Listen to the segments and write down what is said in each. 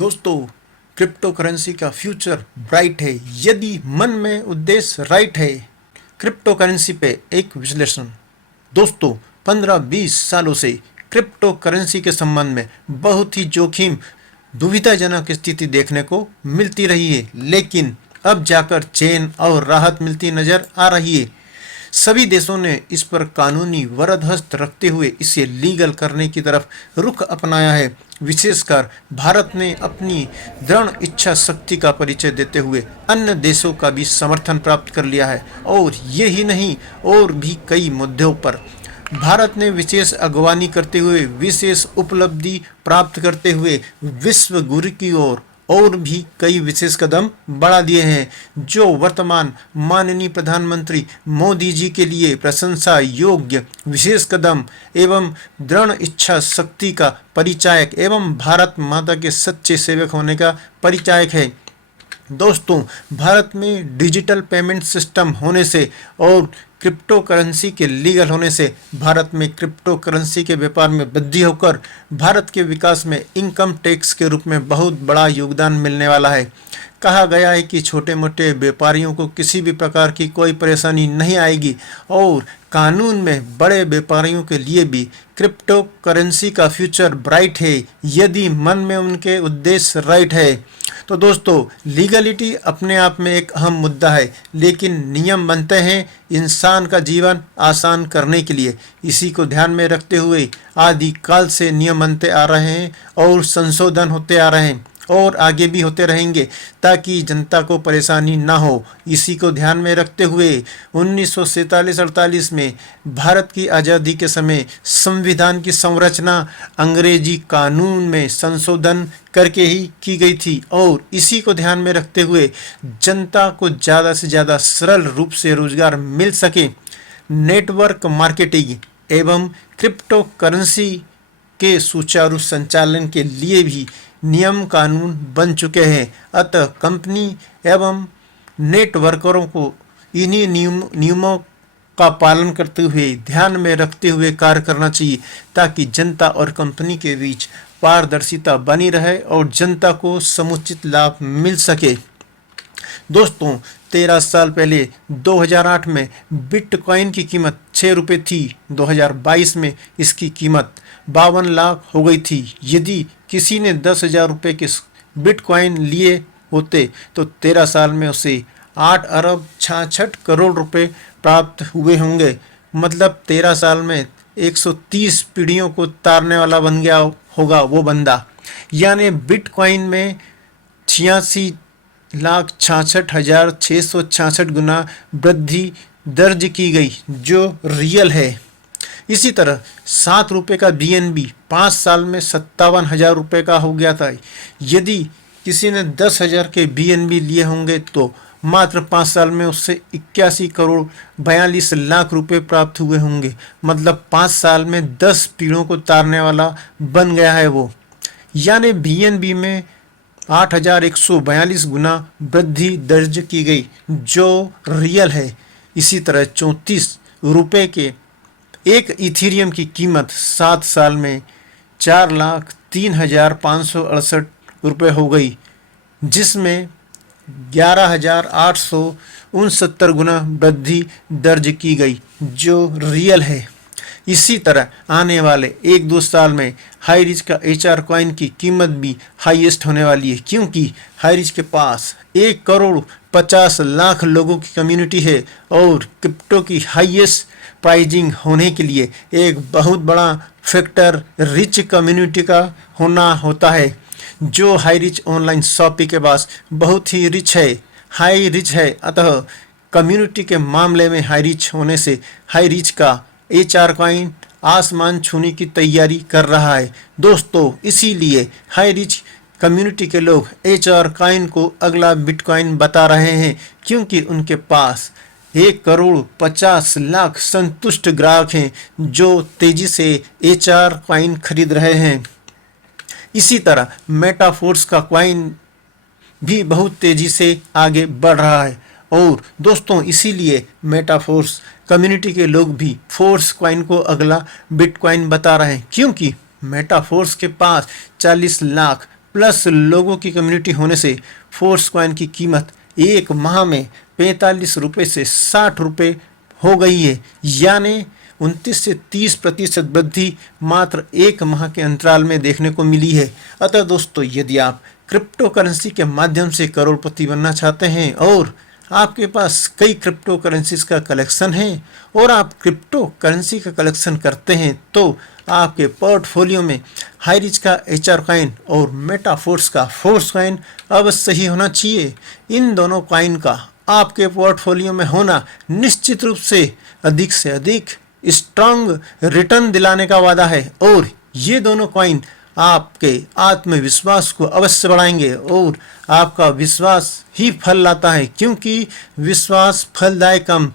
दोस्तों, crypto currency का future bright है यदि मन में उद्देश्य राइट है। क्रिप्टो करेंसी पे एक विश्लेषण। दोस्तों, 15-20 सालों से क्रिप्टो करेंसी के संबंध में बहुत ही जोखिम दुविधाजनक स्थिति देखने को मिलती रही है, लेकिन अब जाकर चैन और राहत मिलती नजर आ रही है। सभी देशों ने इस पर कानूनी वरदहस्त रखते हुए इसे लीगल करने की तरफ रुख अपनाया है। विशेषकर भारत ने अपनी दृढ़ इच्छा शक्ति का परिचय देते हुए अन्य देशों का भी समर्थन प्राप्त कर लिया है। और यही नहीं, और भी कई मुद्दों पर भारत ने विशेष अगवानी करते हुए विशेष उपलब्धि प्राप्त करते हुए विश्व गुरु की ओर और भी कई विशेष कदम बढ़ा दिए हैं, जो वर्तमान माननीय प्रधानमंत्री मोदी जी के लिए प्रशंसा योग्य विशेष कदम एवं दृढ़ इच्छा शक्ति का परिचायक एवं भारत माता के सच्चे सेवक होने का परिचायक है। दोस्तों, भारत में डिजिटल पेमेंट सिस्टम होने से और क्रिप्टो करेंसी के लीगल होने से भारत में क्रिप्टो करेंसी के व्यापार में वृद्धि होकर भारत के विकास में इनकम टैक्स के रूप में बहुत बड़ा योगदान मिलने वाला है। कहा गया है कि छोटे मोटे व्यापारियों को किसी भी प्रकार की कोई परेशानी नहीं आएगी और कानून में बड़े व्यापारियों के लिए भी क्रिप्टो करेंसी का फ्यूचर ब्राइट है यदि मन में उनके उद्देश्य राइट है। तो दोस्तों, लीगलिटी अपने आप में एक अहम मुद्दा है, लेकिन नियम बनते हैं इंसान का जीवन आसान करने के लिए। इसी को ध्यान में रखते हुए आदिकाल से नियम बनते आ रहे हैं और संशोधन होते आ रहे हैं और आगे भी होते रहेंगे ताकि जनता को परेशानी ना हो। इसी को ध्यान में रखते हुए 1947-48 में भारत की आज़ादी के समय संविधान की संरचना अंग्रेजी कानून में संशोधन करके ही की गई थी और इसी को ध्यान में रखते हुए जनता को ज़्यादा से ज़्यादा सरल रूप से रोजगार मिल सके। नेटवर्क मार्केटिंग एवं क्रिप्टो करेंसी के सुचारू संचालन के लिए भी नियम कानून बन चुके हैं। अतः कंपनी एवं नेटवर्करों को इन्हीं नियमों का पालन करते हुए ध्यान में रखते हुए कार्य करना चाहिए ताकि जनता और कंपनी के बीच पारदर्शिता बनी रहे और जनता को समुचित लाभ मिल सके। दोस्तों, 13 साल पहले 2008 में बिटकॉइन की कीमत 6 रुपये थी। 2022 में इसकी कीमत 52 लाख हो गई थी। यदि किसी ने 10,000 रुपये के बिटकॉइन लिए होते तो 13 साल में उसे 8 अरब 66 करोड़ रुपए प्राप्त हुए होंगे। मतलब 13 साल में 130 पीढ़ियों को तारने वाला बन गया होगा वो बंदा। यानी बिटकॉइन में 86,66,666 गुना वृद्धि दर्ज की गई, जो रियल है। इसी तरह 7 रुपये का BNB 5 साल में 57,000 रुपये का हो गया था। यदि किसी ने 10,000 के BNB लिए होंगे तो मात्र 5 साल में उससे 81 करोड़ 42 लाख रुपए प्राप्त हुए होंगे। मतलब 5 साल में 10 पीढ़ों को तारने वाला बन गया है वो। यानी BNB में 8,142 गुना वृद्धि दर्ज की गई, जो रियल है। इसी तरह 34 रुपये के एक इथीरियम की कीमत 7 साल में 4,03,568 रुपये हो गई, जिसमें 11,869 गुना वृद्धि दर्ज की गई, जो रियल है। इसी तरह आने वाले 1-2 साल में हाईरिच का HR कॉइन की कीमत भी हाईएस्ट होने वाली है, क्योंकि हाईरिच के पास 1 करोड़ 50 लाख लोगों की कम्युनिटी है और क्रिप्टो की हाईएस्ट प्राइजिंग होने के लिए एक बहुत बड़ा फैक्टर रिच कम्युनिटी का होना होता है, जो हाई रिच ऑनलाइन शॉपिंग के पास बहुत ही हाई रिच है। अतः कम्युनिटी के मामले में हाई रिच होने से हाई रिच का HR कॉइन आसमान छूने की तैयारी कर रहा है। दोस्तों, इसीलिए हाई रिच कम्युनिटी के लोग HR कॉइन को अगला बिटकॉइन बता रहे हैं, क्योंकि उनके पास 1 करोड़ 50 लाख संतुष्ट ग्राहक हैं जो तेजी से HR कॉइन खरीद रहे हैं। इसी तरह मेटाफोर्स का कॉइन भी बहुत तेजी से आगे बढ़ रहा है और दोस्तों, इसीलिए मेटाफोर्स कम्युनिटी के लोग भी फोर्स कॉइन को अगला बिटकॉइन बता रहे हैं, क्योंकि मेटाफोर्स के पास 40 लाख प्लस लोगों की कम्युनिटी होने से फोर्स कॉइन की कीमत एक माह में 45 रुपये से 60 रुपये हो गई है, यानी 29 से 30% वृद्धि मात्र एक माह के अंतराल में देखने को मिली है। अतः दोस्तों, यदि आप क्रिप्टो करेंसी के माध्यम से करोड़पति बनना चाहते हैं और आपके पास कई क्रिप्टो करेंसीज का कलेक्शन है और आप क्रिप्टो करेंसी का कलेक्शन करते हैं, तो आपके पोर्टफोलियो में हाईरिच का HR कॉइन और मेटाफोर्स का फोर्स कॉइन अवश्य ही होना चाहिए। इन दोनों कॉइन का आपके पोर्टफोलियो में होना निश्चित रूप से अधिक स्ट्रांग रिटर्न दिलाने का वादा है और ये दोनों कॉइन आपके आत्मविश्वास को अवश्य बढ़ाएंगे और आपका विश्वास ही फल लाता है, क्योंकि विश्वास फलदायक काम।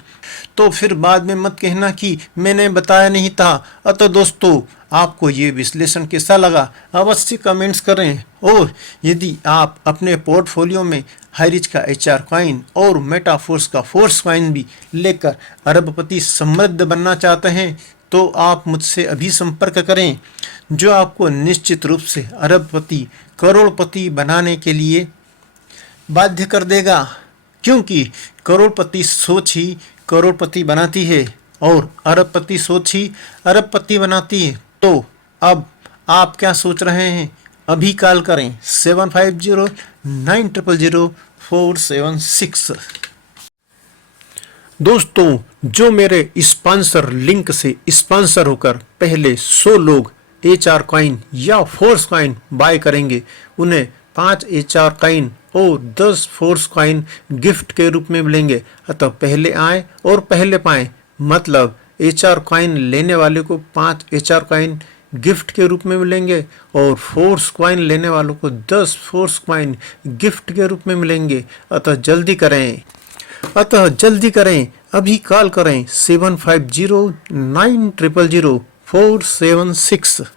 तो फिर बाद में मत कहना कि मैंने बताया नहीं था। अतः दोस्तों, आपको ये विश्लेषण कैसा लगा अवश्य कमेंट्स करें और यदि आप अपने पोर्टफोलियो में हाईरिच का HR कॉइन और मेटाफोर्स का फोर्स कॉइन भी लेकर अरबपति समृद्ध बनना चाहते हैं तो आप मुझसे अभी संपर्क करें, जो आपको निश्चित रूप से अरबपति करोड़पति बनाने के लिए बाध्य कर देगा, क्योंकि करोड़पति सोच ही करोड़पति बनाती है और अरबपति सोच ही अरबपति बनाती है। तो अब आप क्या सोच रहे हैं? अभी कॉल करें 7509000476। दोस्तों, जो मेरे स्पॉन्सर लिंक से स्पॉन्सर होकर पहले 100 लोग HR कॉइन या फोर्स कॉइन बाय करेंगे, उन्हें 5 HR कॉइन और 10 फोर्स कॉइन गिफ्ट के रूप में मिलेंगे। अतः पहले आए और पहले पाएं, मतलब HR कॉइन लेने वाले को 5 HR कॉइन गिफ्ट के रूप में मिलेंगे और फोर्स कॉइन लेने वालों को 10 फोर्स कॉइन गिफ्ट के रूप में मिलेंगे। अतः जल्दी करें, अभी कॉल करें 7509000476।